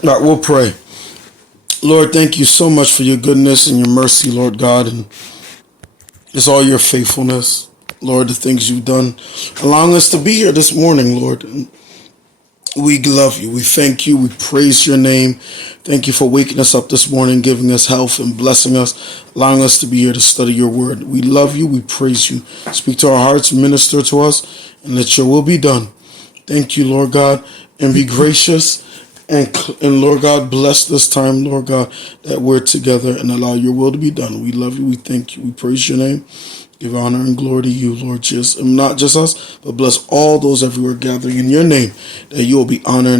All right, we'll pray. Lord, thank you so much for your goodness and your mercy, Lord God, and it's all your faithfulness, Lord, the things you've done, allowing us to be here this morning, Lord. And we love you. We thank you. We praise your name. Thank you for waking us up this morning, giving us health and blessing us, allowing us to be here to study your word. We love you. We praise you. Speak to our hearts, minister to us, and let your will be done. Thank you, Lord God, and be gracious. And Lord God, bless this time, Lord God, that we're together and allow your will to be done. We love you. We thank you. We praise your name. Give honor and glory to you, Lord Jesus. And not just us, but bless all those everywhere gathering in your name, that you will be honored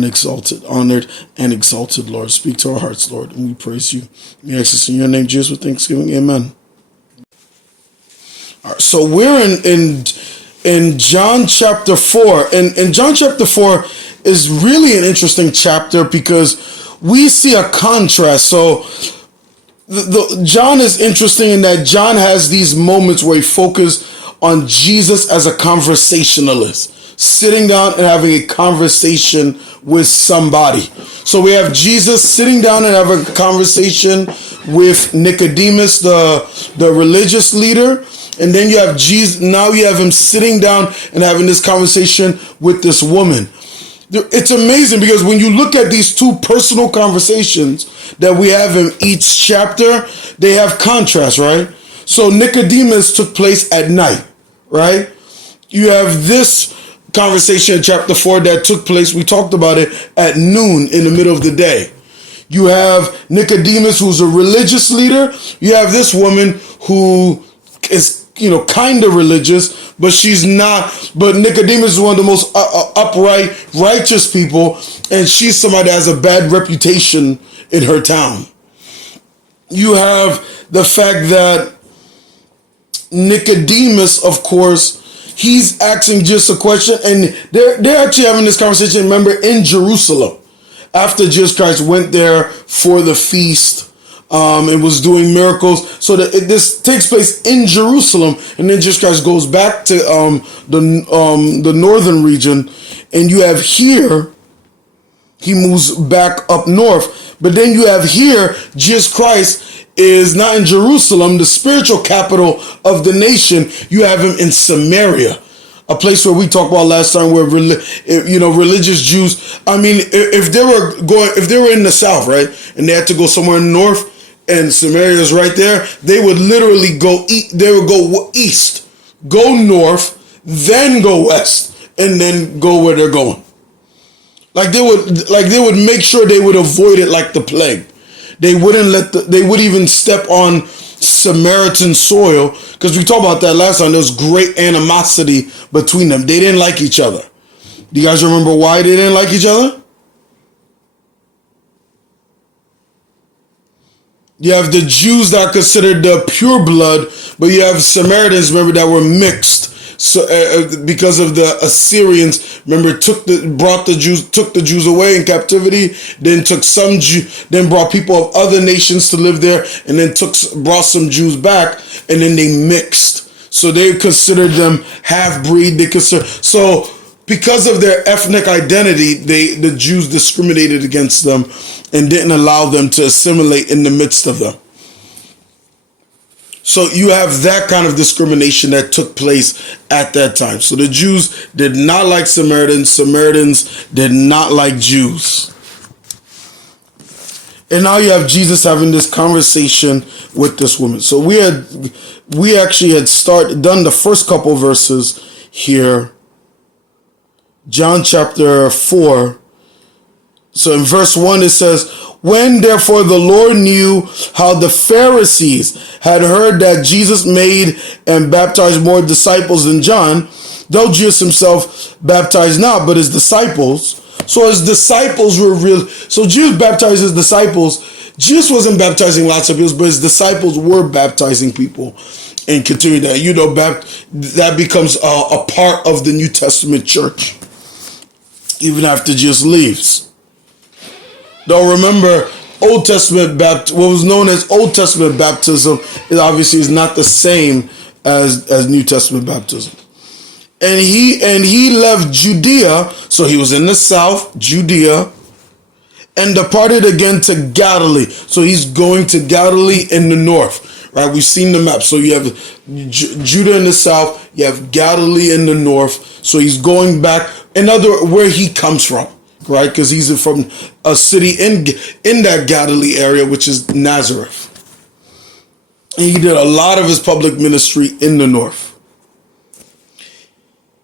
and exalted, Lord. Speak to our hearts, Lord, and we praise you. We ask this in your name, Jesus, with thanksgiving. Amen. All right, so we're in John chapter 4. And John chapter 4 is really an interesting chapter because we see a contrast. So John is interesting in that John has these moments where he focuses on Jesus as a conversationalist, sitting down and having a conversation with somebody. So we have Jesus sitting down and having a conversation with Nicodemus, the religious leader. And then you have Jesus. Now you have him sitting down and having this conversation with this woman. It's amazing because when you look at these two personal conversations that we have in each chapter, they have contrast, right? So Nicodemus took place at night, right? You have this conversation in chapter 4 that took place, we talked about it, at noon in the middle of the day. You have Nicodemus, who's a religious leader. You have this woman who is kind of religious, but she's not. But Nicodemus is one of the most upright, righteous people, and she's somebody that has a bad reputation in her town. You have the fact that Nicodemus, of course, he's asking just a question, and they're actually having this conversation, remember, in Jerusalem, after Jesus Christ went there for the feast. And was doing miracles. So that this takes place in Jerusalem, and then Jesus Christ goes back to the northern region, and you have here, he moves back up north. But then you have here, Jesus Christ is not in Jerusalem, the spiritual capital of the nation. You have him in Samaria, a place where we talked about last time, where religious Jews. I mean, if they were in the south, right, and they had to go somewhere in the north, and Samaria is right there, they would literally go east, go north, then go west, and then go where they're going. Like they would make sure they would avoid it like the plague. They wouldn't they would even step on Samaritan soil, because we talked about that last time. There was great animosity between them. They didn't like each other. Do you guys remember why they didn't like each other? You have the Jews that are considered the pure blood, but you have Samaritans, remember, that were mixed. So because of the Assyrians, remember, took the Jews away in captivity, then then brought people of other nations to live there, and then brought some Jews back, and then they mixed. So they considered them half-breed. So because of their ethnic identity, the Jews discriminated against them and didn't allow them to assimilate in the midst of them. So you have that kind of discrimination that took place at that time. So the Jews did not like Samaritans. Samaritans did not like Jews. And now you have Jesus having this conversation with this woman. So we actually had done the first couple verses here. John chapter 4. So in verse 1 it says, "When therefore the Lord knew how the Pharisees had heard that Jesus made and baptized more disciples than John, though Jesus himself baptized not, but his disciples." So his disciples were real. So Jesus baptized his disciples. Jesus wasn't baptizing lots of people, but his disciples were baptizing people and continuing that. That becomes a part of the New Testament church, even after Jesus leaves. Though remember, Old Testament what was known as Old Testament baptism is not the same as New Testament baptism. And he left Judea, so he was in the south, Judea, and departed again to Galilee. So he's going to Galilee in the north, right? We've seen the map. So you have Judah in the south, you have Galilee in the north. So he's going back, where he comes from, right? Because he's from a city in that Galilee area, which is Nazareth. He did a lot of his public ministry in the north.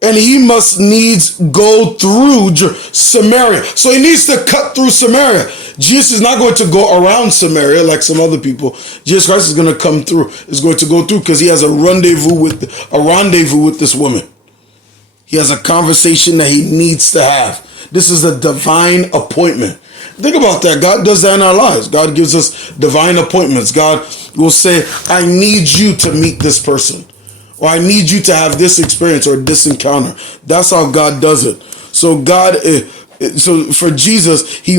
And he must needs go through Samaria. So he needs to cut through Samaria. Jesus is not going to go around Samaria like some other people. Jesus Christ is going to come through. Is going to go through because he has a rendezvous with this woman. He has a conversation that he needs to have. This is a divine appointment. Think about that. God does that in our lives. God gives us divine appointments. God will say, I need you to meet this person. Or I need you to have this experience or this encounter. That's how God does it. So so for Jesus, he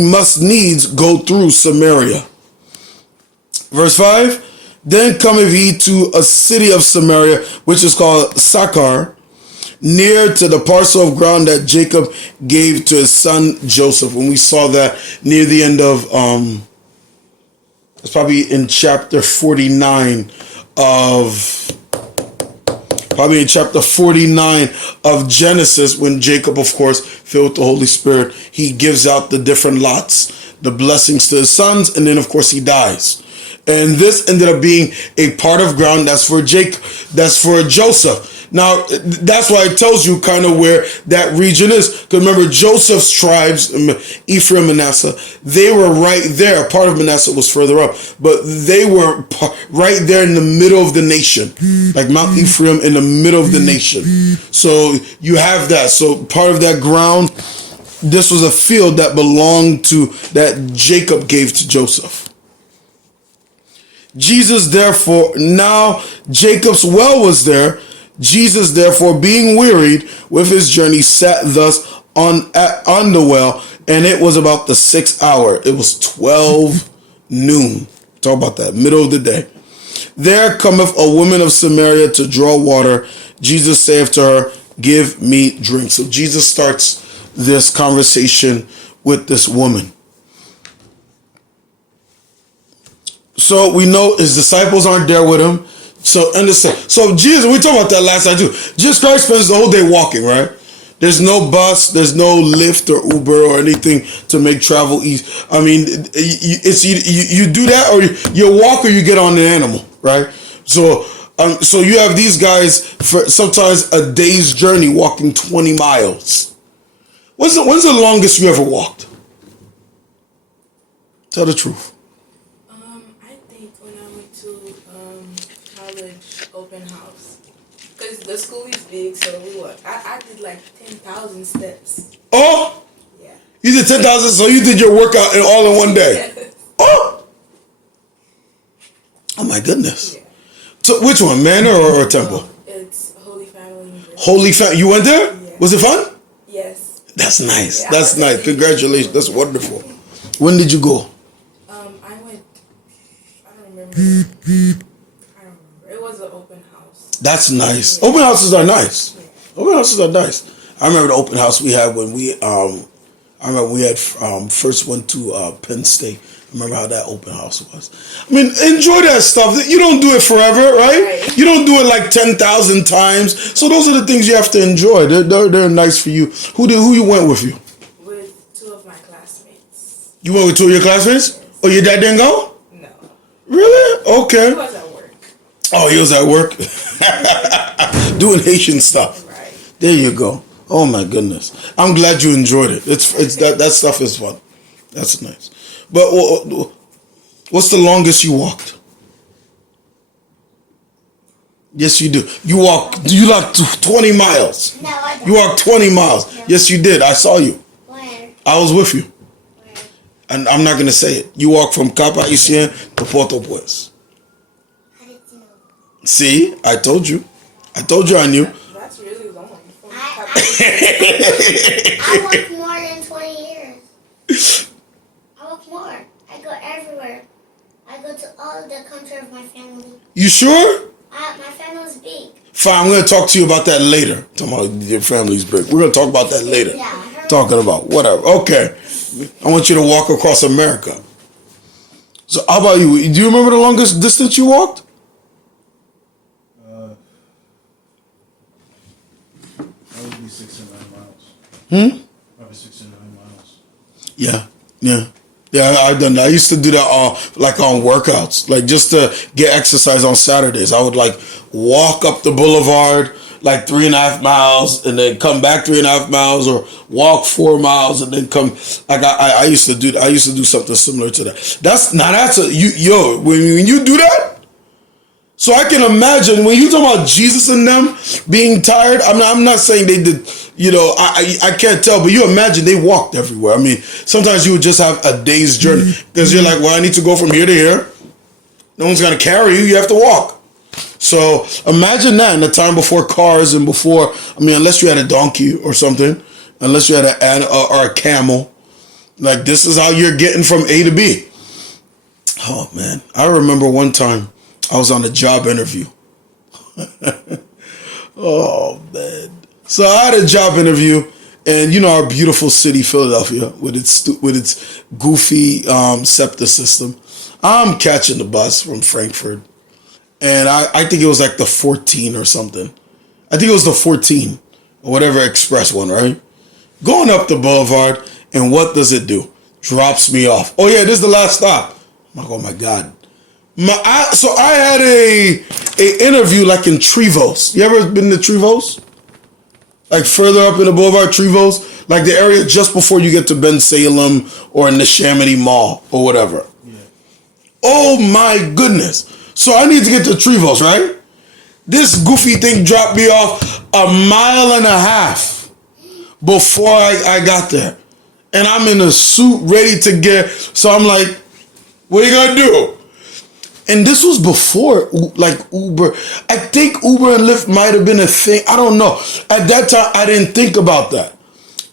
must needs go through Samaria. Verse 5, then cometh he to a city of Samaria, which is called Sychar, near to the parcel of ground that Jacob gave to his son Joseph. When we saw that near the end of, it's probably in chapter 49 of Genesis, when Jacob, of course, filled with the Holy Spirit, he gives out the different lots, the blessings to his sons, and then of course he dies. And this ended up being a part of ground that's for Joseph. Now, that's why it tells you kind of where that region is. Because remember, Joseph's tribes, Ephraim and Manasseh, they were right there. Part of Manasseh was further up. But they were right there in the middle of the nation. Like Mount Ephraim in the middle of the nation. So you have that. So part of that ground, this was a field that belonged to, that Jacob gave to Joseph. Jesus, therefore, now Jacob's well was there. Jesus, therefore, being wearied with his journey, sat thus on the well, and it was about the 6th hour. It was 12 noon. Talk about that, middle of the day. There cometh a woman of Samaria to draw water. Jesus saith to her, give me drink. So Jesus starts this conversation with this woman. So we know his disciples aren't there with him. So understand. So Jesus, we talked about that last time too. Jesus Christ spends the whole day walking, right? There's no bus, there's no Lyft or Uber or anything to make travel easy. I mean, you do that, or you walk, or you get on an animal, right? So you have these guys for sometimes a day's journey walking 20 miles. When's the longest you ever walked? Tell the truth. Open house, because the school is big, so I did like 10,000 steps. Oh, yeah, you did 10,000, so you did your workout all in one day. Yes. Oh my goodness. Yeah. So which one, Manor or Temple? It's Holy Family. Holy Family. You went there? Yeah. Was it fun? Yes. That's nice. Yeah, that's nice. Congratulations. That's wonderful. When did you go? I went. I don't remember. It was an open house. That's nice. Open houses are nice. Open houses are nice. I remember the open house we had when we first went to Penn State. I remember how that open house was. I mean, enjoy that stuff. You don't do it forever, right? You don't do it like 10,000 times. So those are the things you have to enjoy. They're nice for you. Who you went with you? With 2 of my classmates. You went with 2 of your classmates? Yes. Oh, your dad didn't go? No. Really? Okay. He was at work. Oh, he was at work? Doing Haitian stuff. Right. There you go. Oh my goodness. I'm glad you enjoyed it. It's that stuff is fun. That's nice. But what's the longest you walked? Yes, you do. You walked 20 miles. No, I don't. You walked 20 miles. No. Yes, you did. I saw you. Where? I was with you. Where? And I'm not going to say it. You walked from Capa Haitien to Port-au-Prince. See, I told you. I knew. That's really long. I walked more than 20 years. I walk more. I go everywhere. I go to all the country of my family. You sure? My family's big. Fine, I'm going to talk to you about that later. Talking about your family's big. We're going to talk about that later. Yeah. Talking about whatever. Okay. I want you to walk across America. So how about you? Do you remember the longest distance you walked? That would be 6 or 9 miles. Probably 6 or 9 miles. Yeah. I've done that. I used to do that on workouts, like just to get exercise on Saturdays. I would like walk up the boulevard like 3.5 miles and then come back 3.5 miles, or walk 4 miles and then come. Like I used to do. I used to do something similar to that. When you do that. So I can imagine when you talk about Jesus and them being tired. I'm not saying they did. I can't tell, but you imagine they walked everywhere. I mean, sometimes you would just have a day's journey because you're like, well, I need to go from here to here. No one's gonna carry you. You have to walk. So imagine that in the time before cars and before. I mean, unless you had a donkey or something, unless you had a camel. Like this is how you're getting from A to B. Oh man, I remember one time. I was on a job interview. Oh, man. So I had a job interview, and our beautiful city, Philadelphia, with its goofy SEPTA system. I'm catching the bus from Frankfurt, and I think it was like the 14 or something. I think it was the 14 or whatever express one, right? Going up the boulevard, and what does it do? Drops me off. Oh, yeah, this is the last stop. I'm like, oh, my God. So I had a interview like in Trevose. You ever been to Trevose? Like further up in the boulevard, Trevose, like the area just before you get to Ben Salem or in the Chamonix Mall or whatever. Yeah. Oh my goodness! So I need to get to Trevose, right? This goofy thing dropped me off 1.5 miles before I got there, and I'm in a suit ready to get. So I'm like, "What are you gonna do?" And this was before, like, Uber. I think Uber and Lyft might have been a thing. I don't know. At that time, I didn't think about that.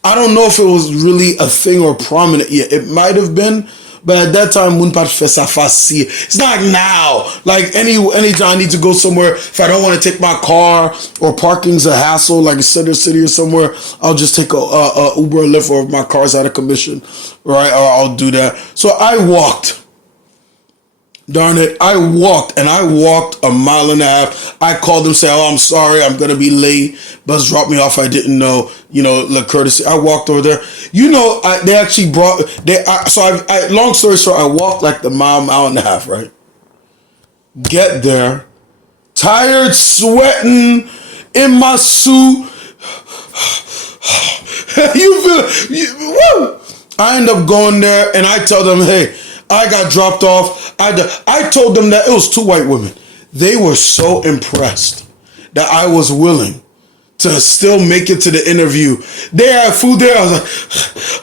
I don't know if it was really a thing or prominent yet. It might have been, but at that time, it's not like now. Like, anytime I need to go somewhere, if I don't want to take my car or parking's a hassle, like a center city or somewhere, I'll just take a Uber or Lyft, or if my car's out of commission, right? Or I'll do that. So I walked. Darn it, I walked 1.5 miles. I called them, say, oh, I'm sorry, I'm going to be late. Bus dropped me off. I didn't know, the courtesy. I walked over there. They actually brought, long story short, I walked like the mile and a half, right? Get there, tired, sweating, in my suit. Woo! I end up going there and I tell them, hey, I got dropped off. I told them that it was 2 white women. They were so impressed that I was willing to still make it to the interview. They had food there. I was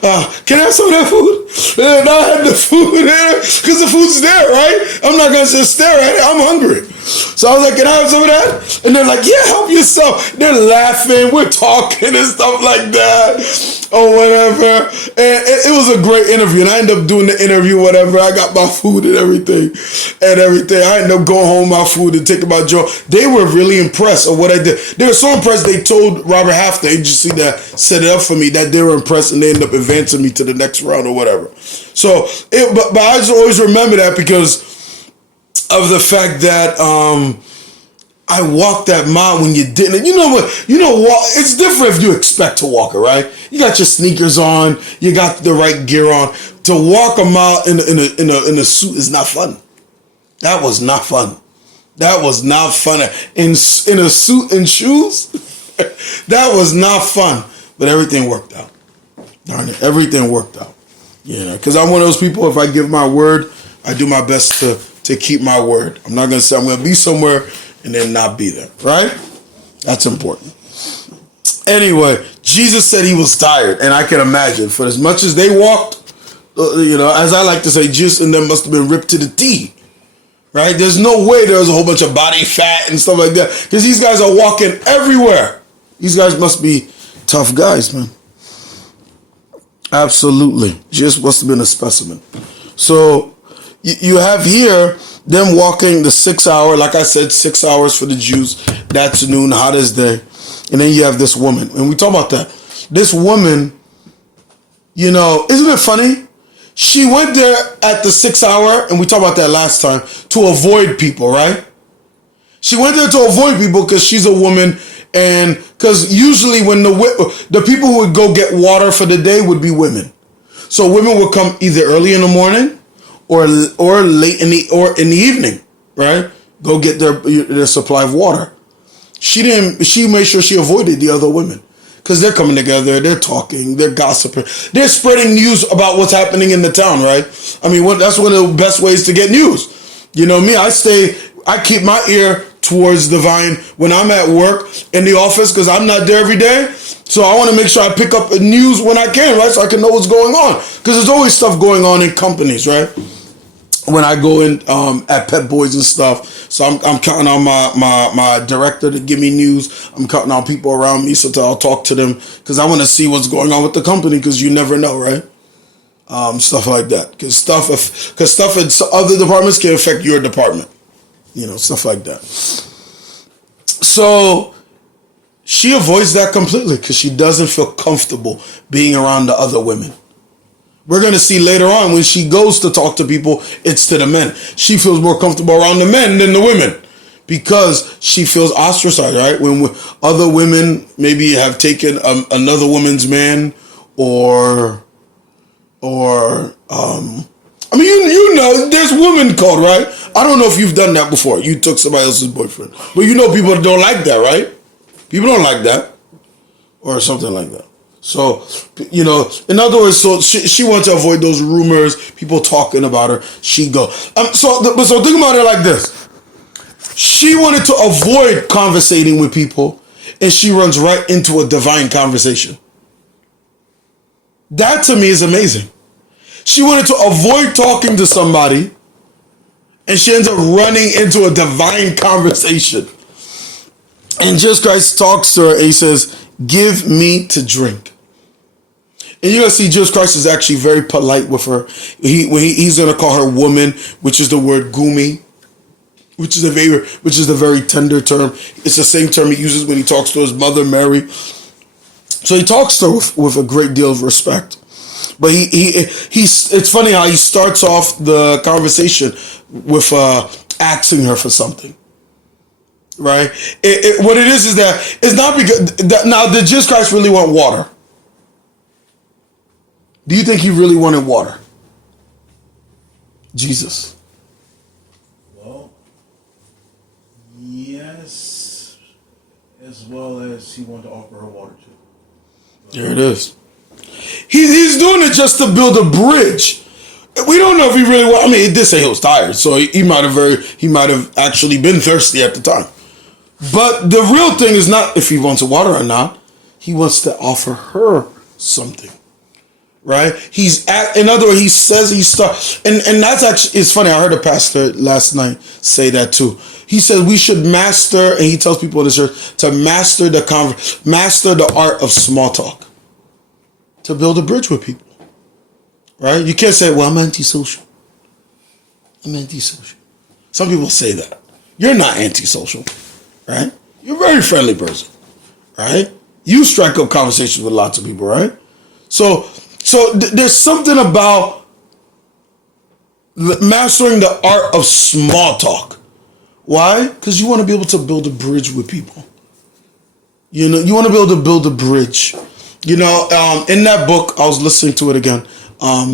like, can I have some of that food? And I had the food there because the food's there, right? I'm not going to just stare at it. I'm hungry. So I was like, can I have some of that? And they're like, yeah, help yourself. They're laughing. We're talking and stuff like that or whatever. And it was a great interview. And I ended up doing the interview, whatever. I got my food and everything. I ended up going home with my food and taking my job. They were really impressed of what I did. They were so impressed they told Robert Half, the agency that set it up for me, that they were impressed and they ended up advancing me to the next round or whatever. So, but I just always remember that because of the fact that I walked that mile when you didn't. You know what? It's different if you expect to walk it, right? You got your sneakers on, you got the right gear on. To walk a mile in a suit is not fun. That was not fun. That was not fun. In a suit and shoes, that was not fun. But everything worked out. Darn it, everything worked out. Yeah, because I'm one of those people, if I give my word, I do my best to keep my word. I'm not going to say I'm going to be somewhere and then not be there, right? That's important. Anyway, Jesus said he was tired, and I can imagine, for as much as they walked, as I like to say, Jesus and them must have been ripped to the T, right? There's no way there was a whole bunch of body fat and stuff like that, because these guys are walking everywhere. These guys must be tough guys, man. Absolutely. Jesus must have been a specimen. So you have here them walking the 6 hour, like I said, 6 hours for the Jews. That's noon, hottest day. And then you have this woman. And we talk about that. This woman Isn't it funny? She went there at the 6th hour, and we talked about that last time, to avoid people, right? She went there to avoid people because she's a woman, and because usually when the people who would go get water for the day would be women. So women would come either early in the morning or late in the evening, right? Go get their supply of water. She made sure she avoided the other women. Because they're coming together, they're talking, they're gossiping, they're spreading news about what's happening in the town, right? I mean, that's one of the best ways to get news. Me, I keep my ear towards the vine when I'm at work in the office because I'm not there every day. So I want to make sure I pick up news when I can, right? So I can know what's going on. Because there's always stuff going on in companies, right? When I go in at Pep Boys and stuff, so I'm counting on my director to give me news. I'm counting on people around me, so I'll talk to them because I want to see what's going on with the company because you never know, right? Stuff like that, because stuff in other departments can affect your department, stuff like that. So she avoids that completely because she doesn't feel comfortable being around the other women. We're going to see later on when she goes to talk to people, it's to the men. She feels more comfortable around the men than the women because she feels ostracized, right? When other women maybe have taken another woman's man or there's women code, right? I don't know if you've done that before. You took somebody else's boyfriend. But people don't like that, right? People don't like that or something like that. So, in other words, so she wants to avoid those rumors, people talking about her. She go. So think about it like this. She wanted to avoid conversating with people, and she runs right into a divine conversation. That to me is amazing. She wanted to avoid talking to somebody, and she ends up running into a divine conversation. And Jesus Christ talks to her, and he says, "Give me to drink." And you're going to see Jesus Christ is actually very polite with her. He's going to call her woman, which is the word gumi, which is a very tender term. It's the same term he uses when he talks to his mother, Mary. So he talks to her with a great deal of respect. But it's funny how he starts off the conversation with asking her for something. Right? What it is that it's not because... Now, did Jesus Christ really want water? Do you think he really wanted water? Jesus. Well, yes, as well as he wanted to offer her water too. There it is. He's doing it just to build a bridge. We don't know if he really wanted. I mean, it did say he was tired, so he might have actually been thirsty at the time. But the real thing is not if he wants water or not. He wants to offer her something. Right? In other words, he says he starts, and that's actually, it's funny. I heard a pastor last night say that too. He said we should master, and he tells people in the church to master the art of small talk, to build a bridge with people. Right? You can't say, "Well, I'm antisocial." I'm antisocial. Some people say that. You're not antisocial, right? You're a very friendly person, right? You strike up conversations with lots of people, right? So there's something about mastering the art of small talk. Why? Because you want to be able to build a bridge with people. You want to be able to build a bridge. In that book, I was listening to it again,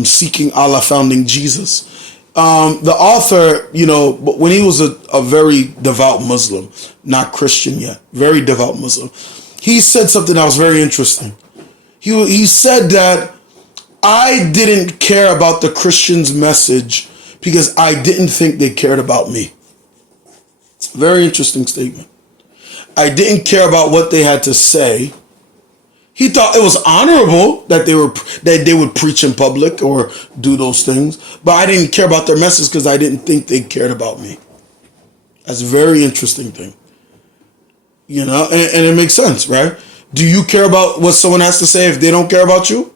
Seeking Allah, Founding Jesus. The author, when he was a very devout Muslim, not Christian yet, very devout Muslim, he said something that was very interesting. He said that I didn't care about the Christians' message because I didn't think they cared about me. Very interesting statement. I didn't care about what they had to say. He thought it was honorable that they would preach in public or do those things, but I didn't care about their message because I didn't think they cared about me. That's a very interesting thing. And it makes sense, right? Do you care about what someone has to say if they don't care about you?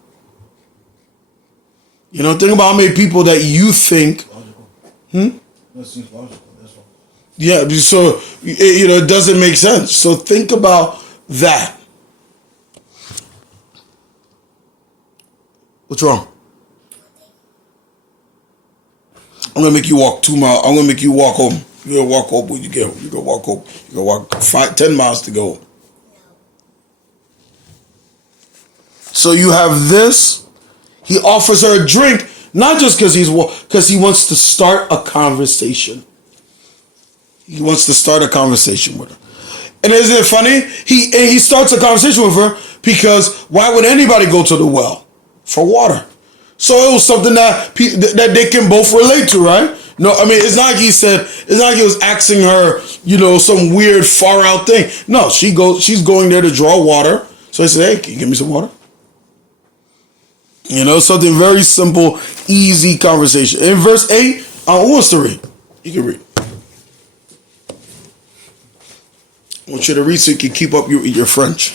Think about how many people that you think. Logical. That seems logical. That's all. Yeah, so it doesn't make sense. So think about that. What's wrong? I'm gonna make you walk 2 miles. I'm gonna make you walk home. You're gonna walk home when you get home. You're gonna walk home. You're gonna walk 10 miles to go home. So you have this. He offers her a drink, not just because he wants to start a conversation. He wants to start a conversation with her. And isn't it funny? He starts a conversation with her because why would anybody go to the well? For water. So it was something that they can both relate to, right? No, I mean, it's not like it's not like he was asking her, some weird far out thing. No, she's going there to draw water. So he said, hey, can you give me some water? Something very simple, easy conversation. In verse 8, who wants to read? You can read. I want you to read so you can keep up your French.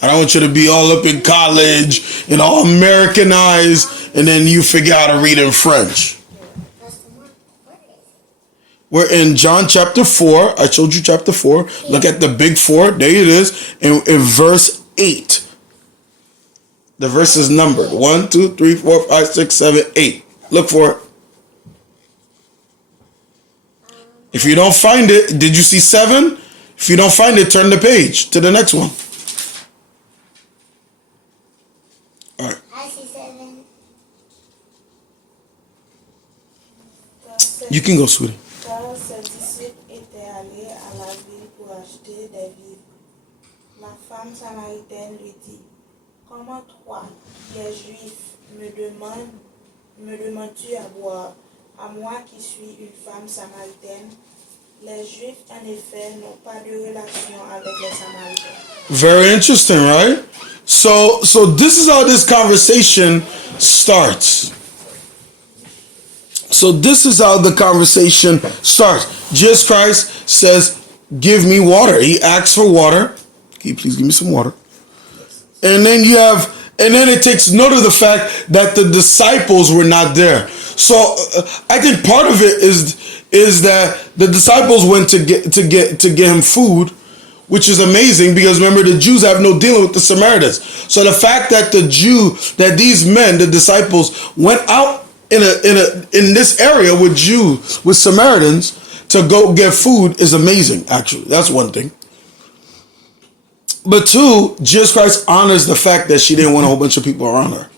I don't want you to be all up in college and all Americanized and then you figure out how to read in French. We're in John chapter 4. I showed you chapter 4. Look at the big 4. There it is. In verse 8. The verse is numbered. 1, 2, 3, 4, 5, 6, 7, 8. Look for it. If you don't find it, did you see 7? If you don't find it, turn the page to the next one. All right. I see 7. You can go, sweetie. Car ses disciples étaient allés à la ville pour acheter des vivres. La femme samaritaine lui dit, comment toi, qui es juif, me demandes-tu à boire, à moi qui suis une femme samaritaine? Les Juifs, en effet, n'ont pas de relation avec les Samaritains. Very interesting, right? So this is how this conversation starts. So this is how the conversation starts. Jesus Christ says, give me water. He asks for water. Can you please give me some water? And then it takes note of the fact that the disciples were not there. So I think part of it is that the disciples went to get him food, which is amazing because remember the Jews have no dealing with the Samaritans. So the fact that these men, the disciples, went out in this area with Samaritans to go get food is amazing. Actually, that's one thing. But 2, Jesus Christ honors the fact that she didn't want a whole bunch of people around her.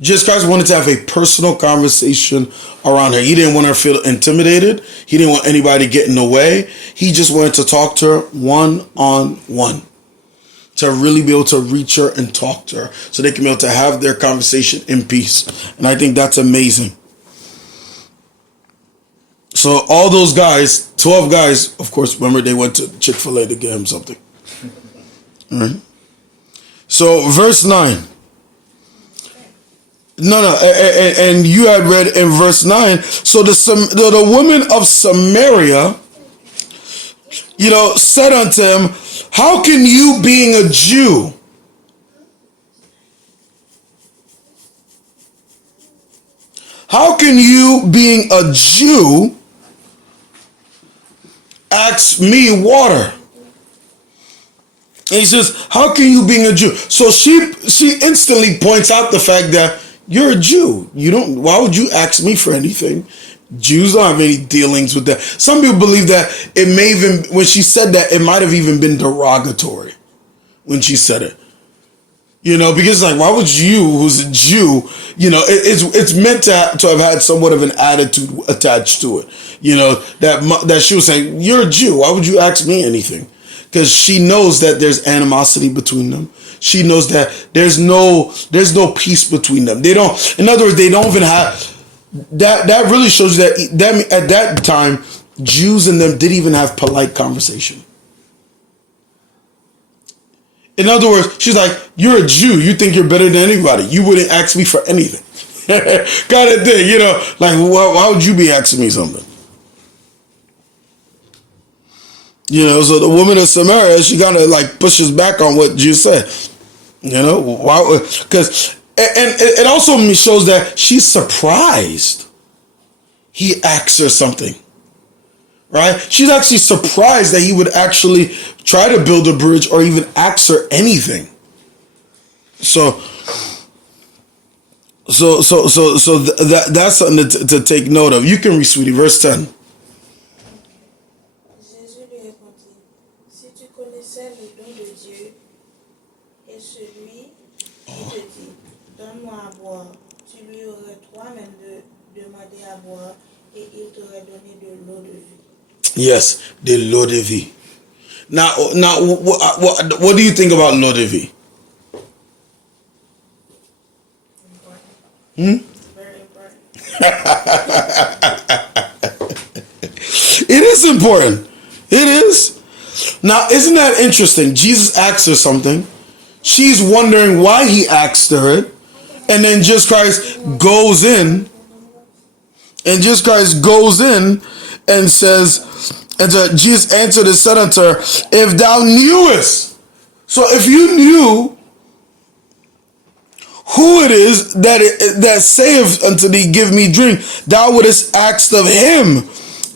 Jesus Christ wanted to have a personal conversation around her. He didn't want her to feel intimidated. He didn't want anybody to get in the way. He just wanted to talk to her one-on-one. To really be able to reach her and talk to her. So they can be able to have their conversation in peace. And I think that's amazing. So all those guys, 12 guys, of course, remember they went to Chick-fil-A to get him something. All right. So verse 9. And you had read in verse 9. So the woman of Samaria, said unto him, how can you, being a Jew, ask me water? And he says, how can you, being a Jew? So she instantly points out the fact that you're a Jew. Why would you ask me for anything? Jews don't have any dealings with that. Some people believe that it may even, when she said that, it might have even been derogatory when she said it. Because it's like, why would you, who's a Jew, it's meant to have had somewhat of an attitude attached to it. That she was saying, you're a Jew. Why would you ask me anything? Because she knows that there's animosity between them. She knows that there's no peace between them. In other words, they don't even have, that really shows you that at that time, Jews and them didn't even have polite conversation. In other words, she's like, you're a Jew. You think you're better than anybody. You wouldn't ask me for anything. Kind of thing, like, why would you be asking me something? So the woman of Samaria, she kind of like pushes back on what Jesus said. Why? Because, and it also shows that she's surprised he asks her something. Right? She's actually surprised that he would actually try to build a bridge or even ask her anything. So That's something to take note of. You can read, sweetie, verse 10. Jésus lui répondit, si tu connaissais le don de Dieu et celui qui te dit, donne-moi à boire, tu lui aurais toi-même demandé à boire et il t'aurait donné de l'eau de vie. Yes, the l'eau de vie. Now, what do you think about l'eau de vie? Very important. It is important. It is. Now, isn't that interesting? Jesus asked her something. She's wondering why he asked her it. And then Jesus Christ goes in. And Jesus Christ goes in and says, and Jesus answered and said unto her, if thou knewest. So if you knew who it is that saith unto thee, give me drink, thou wouldest asked of him,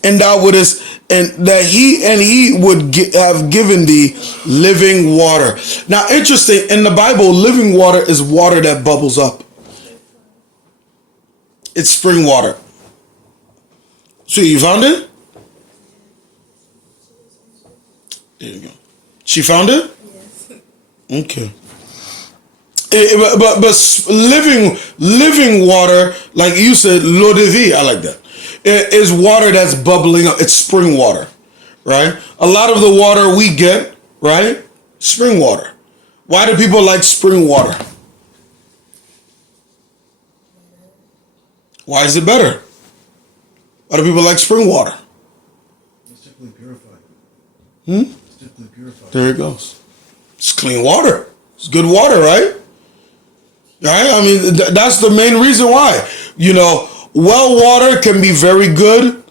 and thou wouldest, and that he would have given thee living water. Now, interesting, in the Bible, living water is water that bubbles up. It's spring water. So you found it? There you go. She found it? Yes. Okay. But living water, like you said, l'eau de vie, I like that. It is water that's bubbling up. It's spring water, right? A lot of the water we get, right? Spring water. Why do people like spring water? Why is it better? Why do people like spring water? It's typically purified. Hmm? It's typically purified. There it goes. It's clean water. It's good water, right? Right? I mean, that's the main reason why. You know, well water can be very good,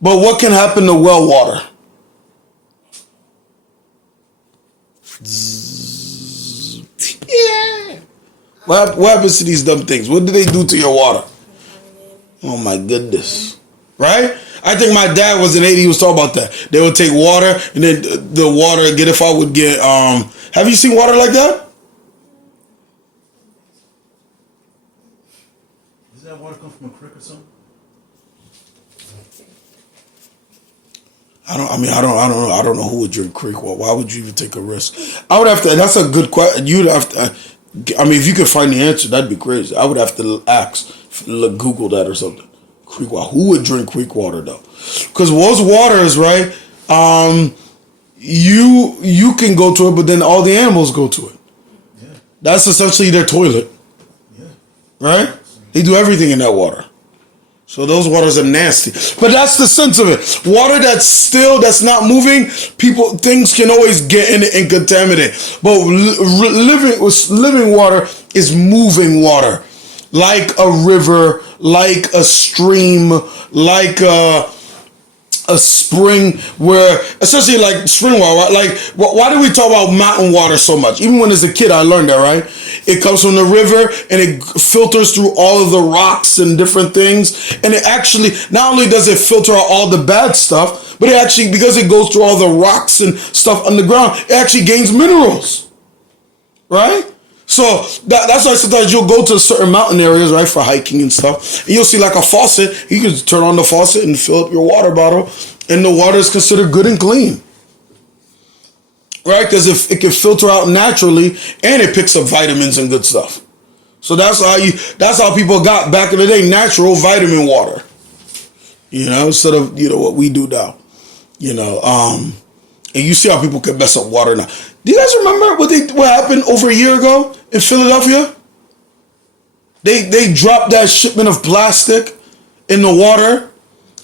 but what can happen to well water? Yeah. What happens to these dumb things? What do they do to your water? Oh my goodness. Right? I think my dad was in 80, he was talking about that. They would take water and then the water, get if I would get have you seen water like that? Doesn't that water come from a creek or something? I don't know who would drink creek water. Why would you even take a risk? I would have to, that's a good question. You'd have to, I mean, if you could find the answer, that'd be crazy. I would have to ask, Google that or something. Creek water. Who would drink creek water though? Because those waters, right? You can go to it, but then all the animals go to it. Yeah. That's essentially their toilet, Yeah. right? They do everything in that water. So those waters are nasty. But that's the sense of it. Water that's still, that's not moving, things can always get in it and contaminate. But living water is moving water. Like a river, like a stream, like a spring, where essentially like spring water, right? Like why do we talk about mountain water so much? Even when as a kid I learned that, right? It comes from the river and it filters through all of the rocks and different things, and it actually not only does it filter out all the bad stuff, but it actually, because it goes through all the rocks and stuff underground, it actually gains minerals, right? So that's why sometimes you'll go to certain mountain areas, right, for hiking and stuff, and you'll see like a faucet. You can turn on the faucet and fill up your water bottle, and the water is considered good and clean, right? Because if it can filter out naturally, and it picks up vitamins and good stuff. So that's how people got back in the day, natural vitamin water. You know, instead of what we do now. And you see how people can mess up water now. Do you guys remember what happened over a year ago in Philadelphia? They dropped that shipment of plastic in the water,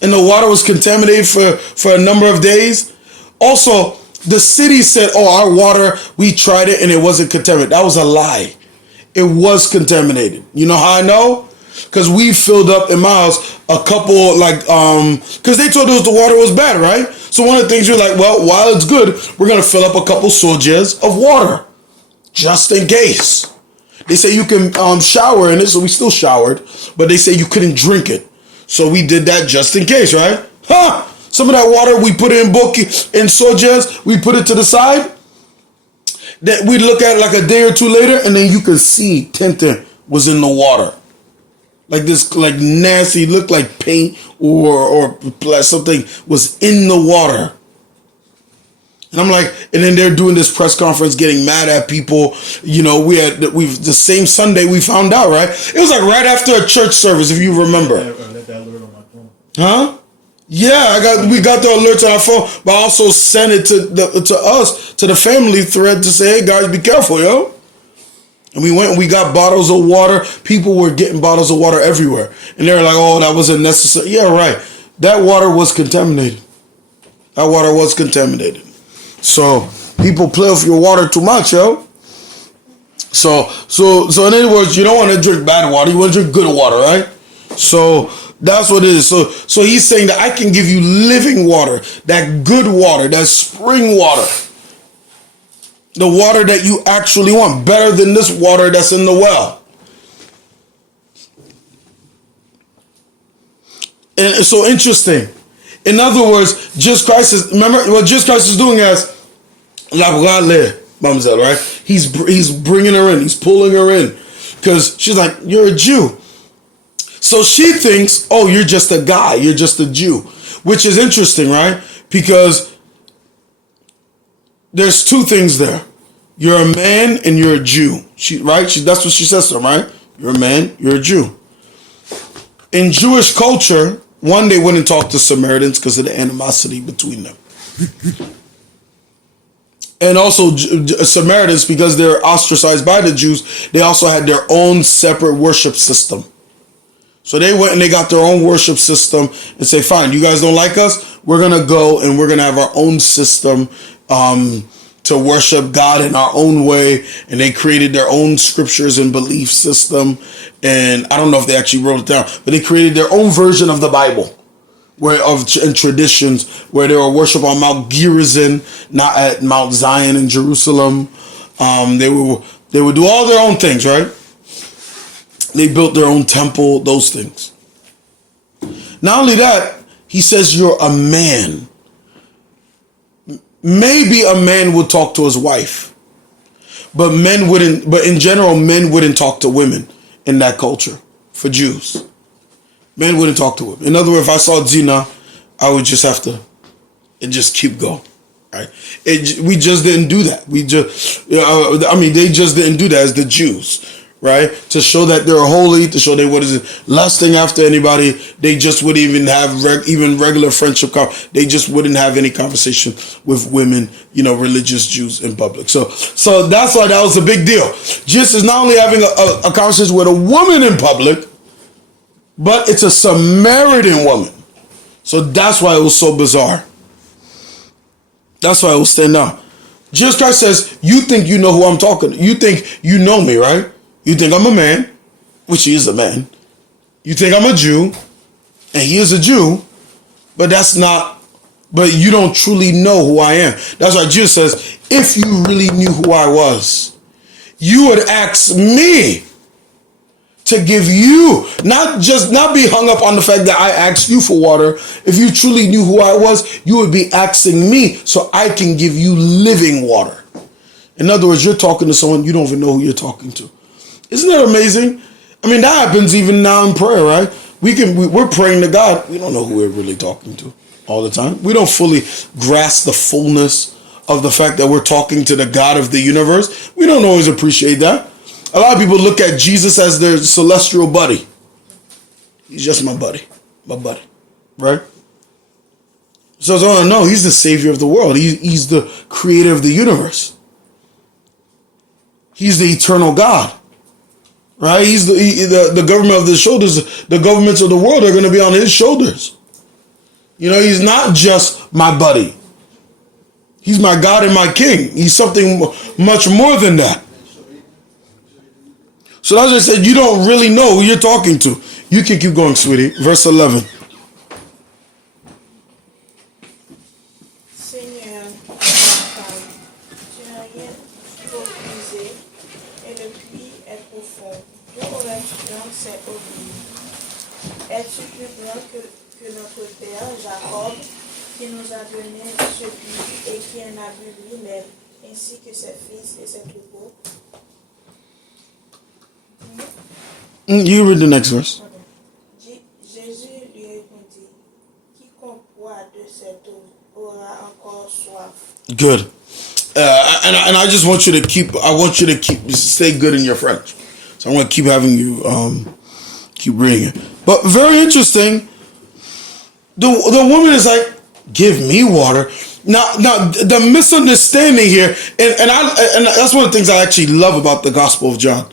and the water was contaminated for a number of days. Also, the city said, "Oh, our water, we tried it and it wasn't contaminated." That was a lie. It was contaminated. You know how I know? Because we filled up in my house a couple, because they told us the water was bad, right? So one of the things you're like, well, while it's good, we're going to fill up a couple sojas of water, just in case. They say you can shower in it, so we still showered, but they say you couldn't drink it. So we did that just in case, right? Some of that water we put in sojas, we put it to the side. That we look at it like a day or two later, and then you can see Tintin was in the water. like this, like nasty, looked like paint or something was in the water. And I'm like, and then they're doing this press conference, getting mad at people. You know, we've the same Sunday we found out, right? It was like right after a church service, if you remember. I let that alert on my phone. Huh? Yeah, we got the alerts on our phone, but I also sent it to us, to the family thread, to say, hey guys, be careful, yo. And we went and we got bottles of water. People were getting bottles of water everywhere. And they were like, oh, that wasn't necessary. Yeah, right. That water was contaminated. That water was contaminated. So people play with your water too much, yo. So in other words, you don't want to drink bad water. You want to drink good water, right? So that's what it is. So he's saying that I can give you living water, that good water, that spring water. The water that you actually want, better than this water that's in the well. And it's so interesting. In other words, Jesus Christ is, remember what Jesus Christ is doing as La Brale, Mamzelle, right? He's bringing her in, he's pulling her in, because she's like, you're a Jew. So she thinks, oh, you're just a guy, you're just a Jew, which is interesting, right? Because there's two things there. You're a man and you're a Jew. That's what she says to him, right? You're a man, you're a Jew. In Jewish culture, one, they wouldn't talk to Samaritans because of the animosity between them. And also Samaritans, because they're ostracized by the Jews, they also had their own separate worship system. So they went and they got their own worship system and say, fine, you guys don't like us? We're going to go and we're going to have our own system to worship God in our own way. And they created their own scriptures and belief system. And I don't know if they actually wrote it down, but they created their own version of the Bible and traditions where they were worship on Mount Gerizim, not at Mount Zion in Jerusalem. They would do all their own things, right? They built their own temple, those things. Not only that, he says you're a man. Maybe a man would talk to his wife, but men wouldn't. But in general, men wouldn't talk to women in that culture for Jews. Men wouldn't talk to women. In other words, if I saw Zina, I would just have to and just keep going. Right? We just didn't do that. They just didn't do that as the Jews. Right? To show that they're holy, to show they lusting after anybody. They just wouldn't even have even regular friendship. They just wouldn't have any conversation with women, religious Jews in public. So that's why that was a big deal. Jesus is not only having a conversation with a woman in public, but it's a Samaritan woman. So that's why it was so bizarre. That's why it was stand out. Jesus Christ says, you think you know who I'm talking to. You think you know me, right? You think I'm a man, which he is a man. You think I'm a Jew, and he is a Jew, but you don't truly know who I am. That's why Jesus says, if you really knew who I was, you would ask me to give you, not be hung up on the fact that I asked you for water. If you truly knew who I was, you would be asking me so I can give you living water. In other words, you're talking to someone you don't even know who you're talking to. Isn't that amazing? I mean, that happens even now in prayer, right? We're praying to God. We don't know who we're really talking to all the time. We don't fully grasp the fullness of the fact that we're talking to the God of the universe. We don't always appreciate that. A lot of people look at Jesus as their celestial buddy. He's just my buddy, right? So no, he's the savior of the world. He's the creator of the universe. He's the eternal God. Right? He's the government of the shoulders. The governments of the world are going to be on his shoulders. He's not just my buddy. He's my God and my King. He's something much more than that. So as I said, you don't really know who you're talking to. You can keep going, sweetie. Verse 11. Seigneur, tu n'as rien pour puiser, et le puits est profond. D'où aurais-tu donc cette eau vive? Es-tu plus grand que notre père Jacob, qui nous a donné ce puits et qui en a bu lui-même, ainsi que ses fils et ses troupeaux? You read the next verse. Okay. Good. And I just want you to stay good in your French. So I'm going to keep having you keep reading it. But very interesting. The woman is like, give me water. Now the misunderstanding here, and that's one of the things I actually love about the Gospel of John.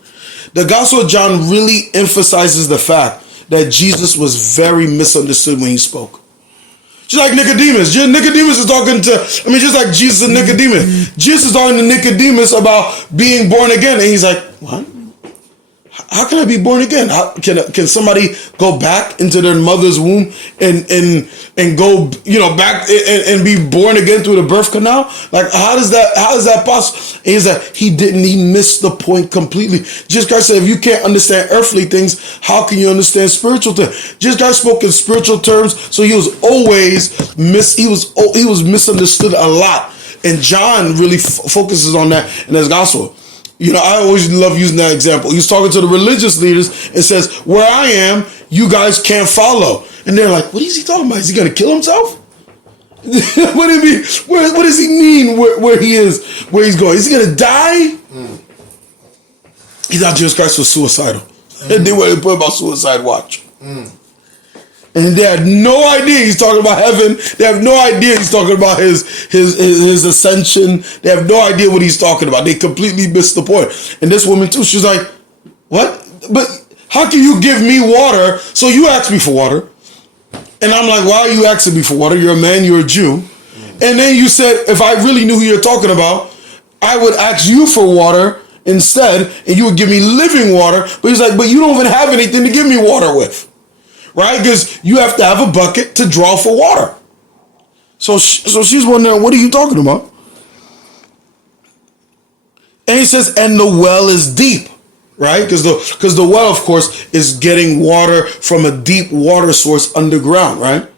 The Gospel of John really emphasizes the fact that Jesus was very misunderstood when he spoke. Just like Nicodemus. Nicodemus is talking to, just like Jesus and Nicodemus. Jesus is talking to Nicodemus about being born again. And he's like, what? How can I be born again? Can somebody go back into their mother's womb and go back and be born again through the birth canal? Like how is that possible? And he missed the point completely. Jesus Christ said, if you can't understand earthly things, how can you understand spiritual things? Jesus Christ spoke in spiritual terms, so he was misunderstood a lot. And John really focuses on that in his gospel. I always love using that example. He's talking to the religious leaders and says, where I am, you guys can't follow. And they're like, what is he talking about? Is he going to kill himself? What do you mean? What does he mean where he is, where he's going? Is he going to die? He thought Jesus Christ was suicidal. And they were put about suicide watch. And they had no idea he's talking about heaven. They have no idea he's talking about his ascension. They have no idea what he's talking about. They completely missed the point. And this woman too, she's like, what? But how can you give me water? So you asked me for water. And I'm like, why are you asking me for water? You're a man, you're a Jew. And then you said, if I really knew who you're talking about, I would ask you for water instead, and you would give me living water. But he's like, but you don't even have anything to give me water with. Right? Because you have to have a bucket to draw for water. So she's wondering, what are you talking about? And he says, and the well is deep. Right? Because the well, of course, is getting water from a deep water source underground. Right?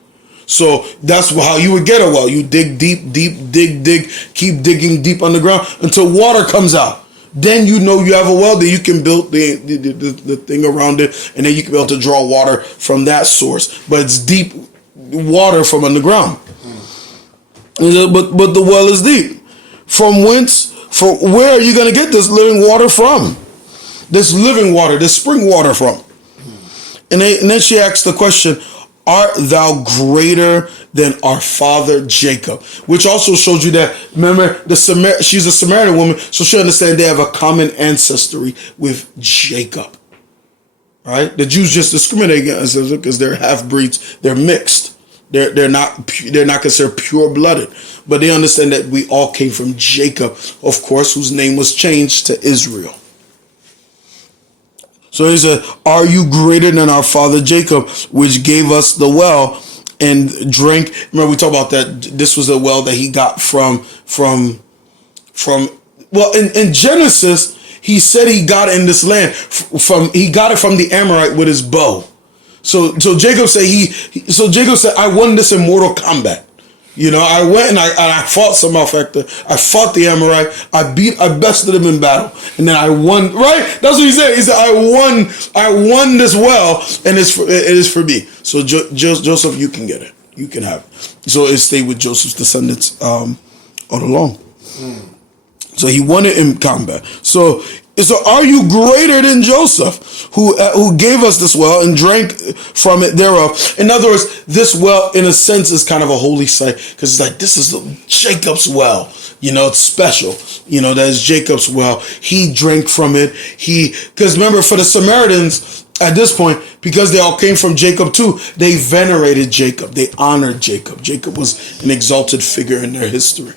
So that's how you would get a well. You dig deep, dig, keep digging deep underground until water comes out. Then you have a well, then you can build the thing around it, and then you can be able to draw water from that source. But it's deep water from underground. But the well is deep. From where are you going to get this living water from? This living water, this spring water from? And then she asks the question, art thou greater than our father Jacob? Which also shows you that, remember, she's a Samaritan woman, so she understands they have a common ancestry with Jacob. Right? The Jews just discriminate against them because they're half-breeds, they're mixed. They're not considered pure-blooded. But they understand that we all came from Jacob, of course, whose name was changed to Israel. So he said, are you greater than our father Jacob, which gave us the well and drank? Remember, we talked about that. This was a well that he got from in Genesis, he said he got in this land he got it from the Amorite with his bow. So Jacob said I won this in mortal combat. I went and I fought some malefactor. I fought the Amorite. I bested him in battle, and then I won. Right? That's what he said. He said, I won this well, and it is for me. So Joseph, you can get it. You can have it. So it stayed with Joseph's descendants all along. So he won it in combat. So are you greater than Joseph, who gave us this well and drank from it thereof? In other words, this well, in a sense, is kind of a holy site, because it's like, this is Jacob's well. It's special. That is Jacob's well. He drank from it. Because remember, for the Samaritans at this point, because they all came from Jacob too, they venerated Jacob. They honored Jacob. Jacob was an exalted figure in their history.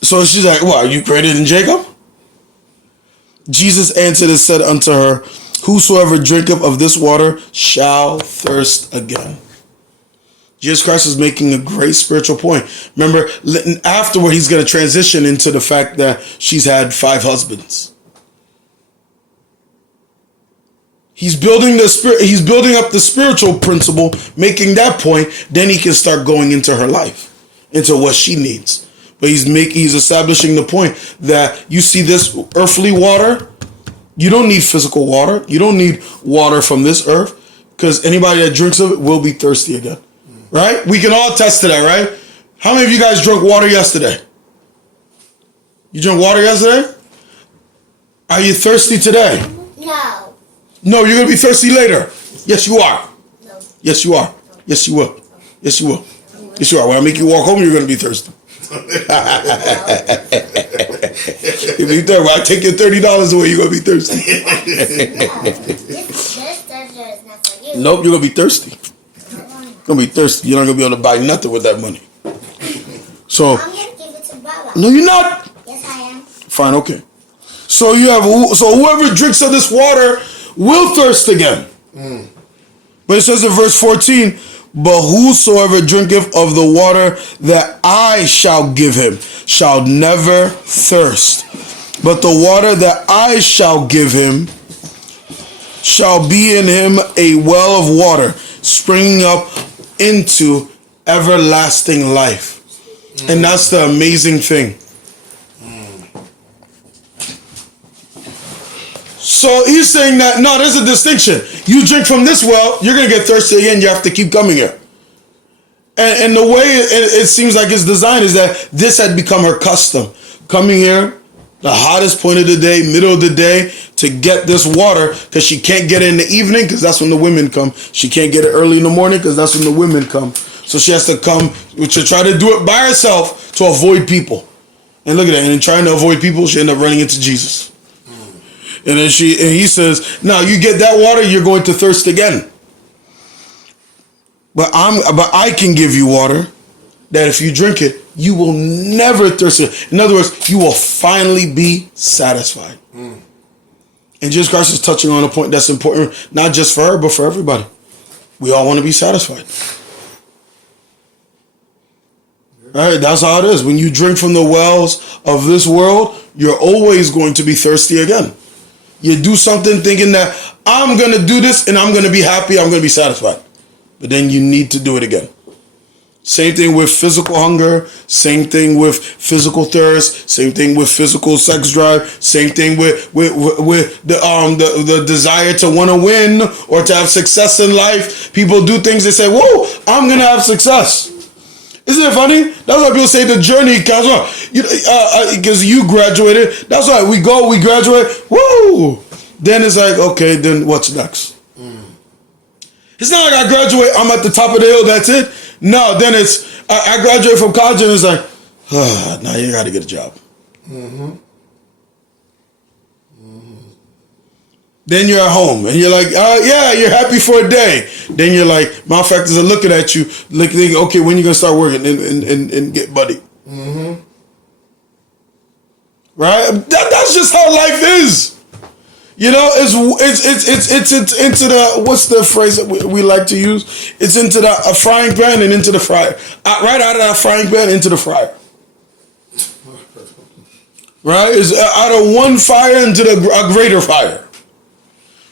So she's like, what, are you greater than Jacob? Jesus answered and said unto her, whosoever drinketh of this water shall thirst again. Jesus Christ is making a great spiritual point. Remember, afterward, he's going to transition into the fact that she's had 5 husbands. He's building up the spiritual principle, making that point, then he can start going into her life, into what she needs. But he's establishing the point that you see this earthly water, you don't need physical water. You don't need water from this earth, because anybody that drinks of it will be thirsty again. Right? We can all attest to that, right? How many of you guys drank water yesterday? You drank water yesterday? Are you thirsty today? No. No, you're going to be thirsty later. Yes, you are. No. Yes, you are. Yes, you will. Yes, you will. Yes, you are. When I make you walk home, you're going to be thirsty. If you thirsty, when I take your $30 away, you're going to be thirsty. This treasure is not for you. Nope, you're going to be thirsty. You're going to be thirsty. You're not going to be able to buy nothing with that money. So, I'm going to give it to Baba. no, you're not. Yes, I am. Fine, okay. So whoever drinks of this water will thirst again. But it says in verse 14, but whosoever drinketh of the water that I shall give him shall never thirst. But the water that I shall give him shall be in him a well of water, springing up into everlasting life. And that's the amazing thing. So he's saying that, no, there's a distinction. You drink from this well, you're going to get thirsty again. You have to keep coming here. And the way it seems like it's designed is that this had become her custom. Coming here, the hottest point of the day, middle of the day, to get this water, because she can't get it in the evening because that's when the women come. She can't get it early in the morning because that's when the women come. So she has to come to try to do it by herself to avoid people. And look at that. And in trying to avoid people, she ended up running into Jesus. And then he says, now you get that water, you're going to thirst again. But I can give you water that if you drink it, you will never thirst. In other words, you will finally be satisfied. And Jesus Christ is touching on a point that's important, not just for her, but for everybody. We all want to be satisfied. All right, that's how it is. When you drink from the wells of this world, you're always going to be thirsty again. You do something thinking that I'm going to do this and I'm going to be happy, I'm going to be satisfied. But then you need to do it again. Same thing with physical hunger, same thing with physical thirst, same thing with physical sex drive, same thing with the desire to want to win or to have success in life. People do things, they say, whoa, I'm going to have success. Isn't it funny? That's why people say the journey counts on. Because you graduated. That's why we graduate. Woo! Then it's like, okay, then what's next? It's not like I graduate, I'm at the top of the hill, that's it. No, then it's, I graduate from college and it's like, now you got to get a job. Then you're at home and you're like, yeah, you're happy for a day. Then you're like, my factors are looking at you, thinking, okay, when you gonna start working and get buddy? Right? That's just how life is. You know, it's into the, what's the phrase that we like to use? It's into the frying pan and into the fryer. Right out of that frying pan into the fryer. Right? It's out of one fire into a greater fire.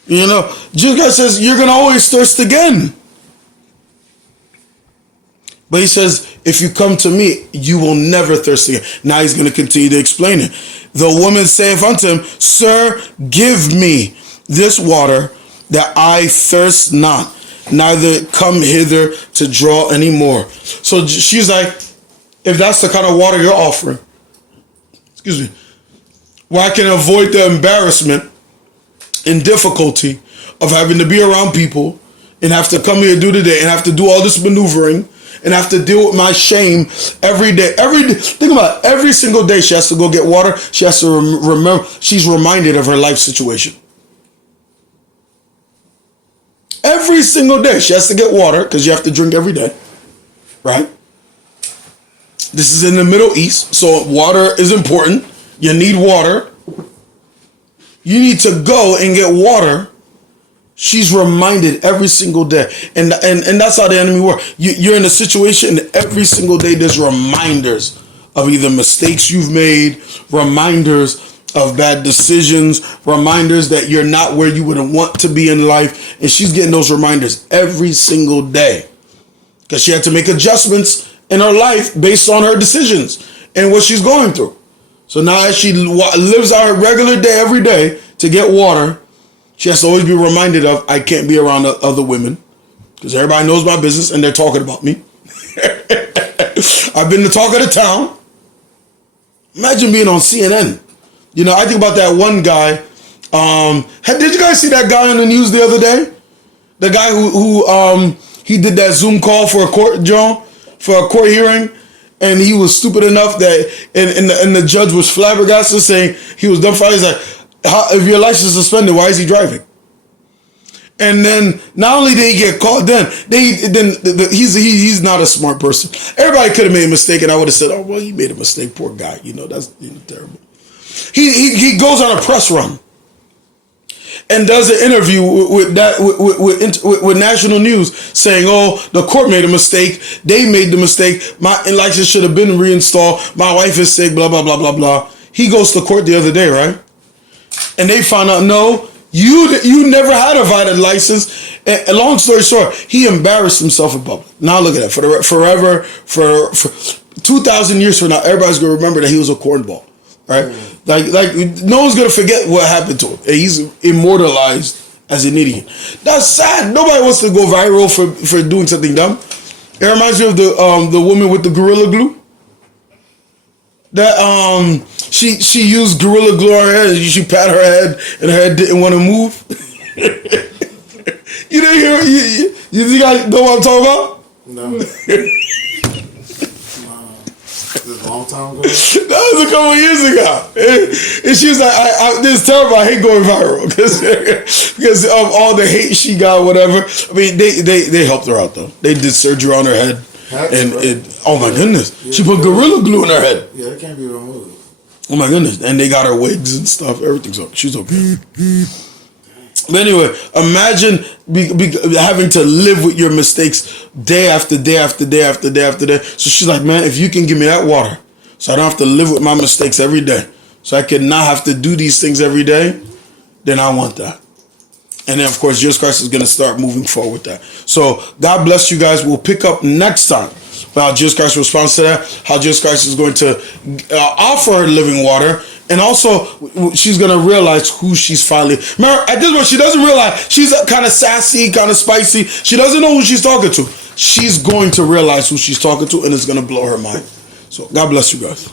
You know, Jesus says, you're going to always thirst again. But he says, if you come to me, you will never thirst again. Now he's going to continue to explain it. The woman saith unto him, Sir, give me this water that I thirst not, neither come hither to draw any more. So she's like, if that's the kind of water you're offering, excuse me, where I can avoid the embarrassment and difficulty of having to be around people and have to come here do the day and have to do all this maneuvering and have to deal with my shame every day. Think about it. Every single day she has to go get water. She has to remember, she's reminded of her life situation. Every single day she has to get water because you have to drink every day, right? This is in the Middle East, so water is important. You need water. You need to go and get water. She's reminded every single day. And that's how the enemy works. You're in a situation every single day there's reminders of either mistakes you've made, reminders of bad decisions, reminders that you're not where you would want to be in life. And she's getting those reminders every single day. Because she had to make adjustments in her life based on her decisions and what she's going through. So now as she lives out her regular day every day to get water, she has to always be reminded of, I can't be around other women because everybody knows my business and they're talking about me. I've been the talk of the town. Imagine being on CNN. You know, I think about that one guy. Did you guys see that guy on the news the other day? The guy who he did that Zoom call for a court hearing, and he was stupid enough that and the judge was flabbergasted, saying he was dumbfounded. He's like, if your license is suspended, why is he driving? And then not only did he get caught, he's not a smart person. Everybody could have made a mistake, and I would have said, "Oh well, he made a mistake, poor guy." You know, that's terrible. He goes on a press run and does an interview with national news, saying, "Oh, the court made a mistake. They made the mistake. My license should have been reinstalled. My wife is sick. Blah blah blah blah blah." He goes to court the other day, right? And they found out, no, you never had a valid license. And long story short, he embarrassed himself in public. Now look at that. For 2,000 years from now, everybody's gonna remember that he was a cornball, right? Like no one's gonna forget what happened to him. And he's immortalized as an idiot. That's sad. Nobody wants to go viral for doing something dumb. It reminds me of the woman with the Gorilla Glue. That she used Gorilla Glue on her head, and she pat her head, and her head didn't want to move. You didn't hear? You guys know what I'm talking about? No. This is a long time ago. That was a couple of years ago, and she was like, "This is terrible. I hate going viral because of all the hate she got, whatever." I mean, they helped her out though. They did surgery on her head. Oh my goodness, she put Gorilla Glue in her head. Yeah, it can't be removed. Oh my goodness, and they got her wigs and stuff. Everything's okay. She's okay. But anyway, imagine having to live with your mistakes day after day after day after day after day. So she's like, man, if you can give me that water, so I don't have to live with my mistakes every day, so I can not have to do these things every day, then I want that. And then, of course, Jesus Christ is going to start moving forward with that. So God bless you guys. We'll pick up next time how Jesus Christ responds to that, how Jesus Christ is going to offer her living water. And also, she's going to realize who she's finally... Remember, at this point, she doesn't realize she's kind of sassy, kind of spicy. She doesn't know who she's talking to. She's going to realize who she's talking to, and it's going to blow her mind. So God bless you guys.